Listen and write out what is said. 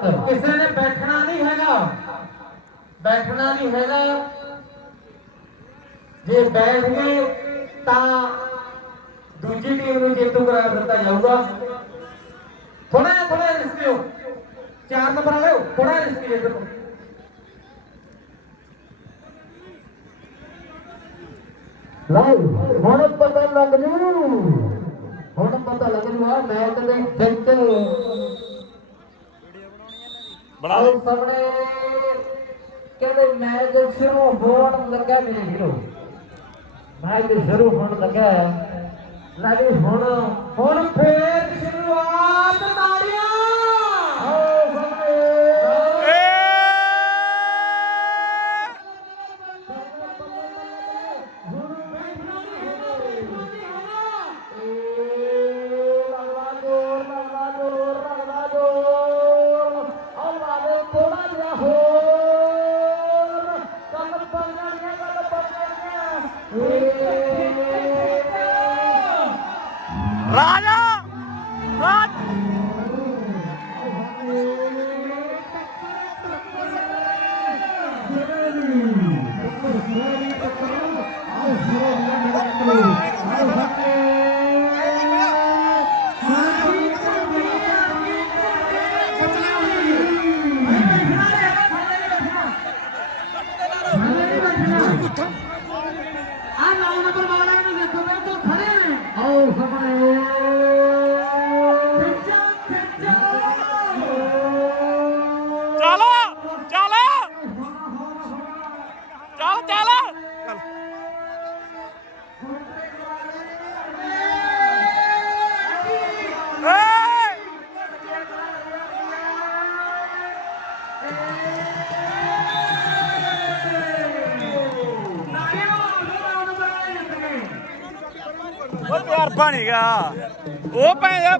7 ਕਿਸੇ ਨੇ ਬੈਠਣਾ ਨਹੀਂ ਹੈਗਾ। ਬੈਠਣਾ ਨਹੀਂ ਹੈਗਾ। ਜੇ ਬੈਠ ਗਏ ਤਾਂ ਦੂਜੀ ਟੀਮ ਨੂੰ ਜੇਤੂ ਕਰਾਰ ਦਿੱਤਾ ਜਾਊਗਾ। ਥੋੜਾ ਥੋੜਾ ਰਿਸਕ ਲਿਓ ਚਾਰ ਨੰਬਰ ਵਾਲਿਓ ਥੋੜਾ ਰਿਸਕ ਇੱਧਰ। ਲਾਈਵ ਹੁਣ ਪਤਾ ਲੱਗ ਜੂ। ਹੁਣ ਪਤਾ ਲੱਗ ਜੂ ਆ ਮੈਚ ਦੇ ਵਿੱਚ। ਬਣਾ ਆਓ ਸਾਹਮਣੇ। ਕਹਿੰਦੇ ਮੈਚ ਸ਼ੁਰੂ ਹੋਣ ਲੱਗਾ ਮੇਰੇ ਵੀਰੋ ਮੈਚ ਸ਼ੁਰੂ ਹੋਣ ਲੱਗਾ ਲਾਈਵ ਹੁਣ ਹੁਣ ਫੇਰ Raja! Raj Thank you. Oh, ਉਹ ਤਜਰਬਾ ਨਹੀਂ ਉਹ ਭੈਣ